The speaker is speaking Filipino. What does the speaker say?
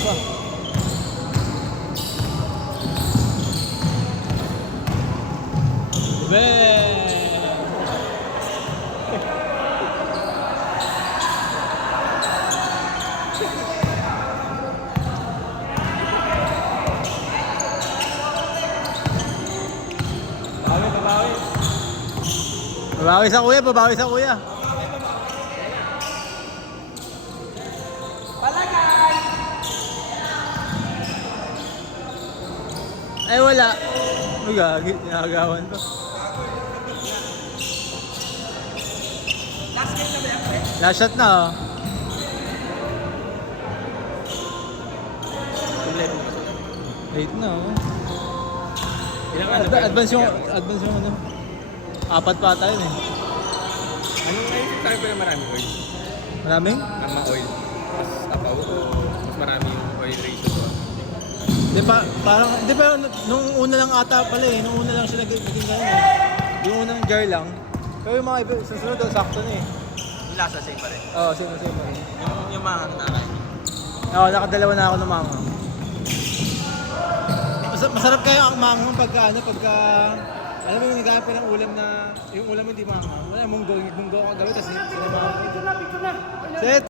pa. Babawi sa kuya, babawi sa kuya. Palagay! Ay wala. Magagi, nakagawan pa. Last game na ba yan? Last shot na oh. Late na oh. Ilang ano ba? Advance yung ano. Apat pa tayo eh. Anong naisip tayo ba yung marami oil? Maraming? Tama oil. Mas tapaw o mas marami yung oil ratio doon? Di ba nung una lang ata pala eh. Nung una lang siya naging ganyan eh. Yung unang jar lang. Pero yung mga iba, susunod daw sakto na eh. Yung lasa same pa rin. Oo, same pa rin. Yung mga nakain. Oo, nakadalawa na ako ng mango. Masarap kayo ang mango pagka alam mo yung nagkakape ng ulam na, yung ulam hindi mango. Wala, munggo ang gawin, tapos sinamahan. Picture na! Set!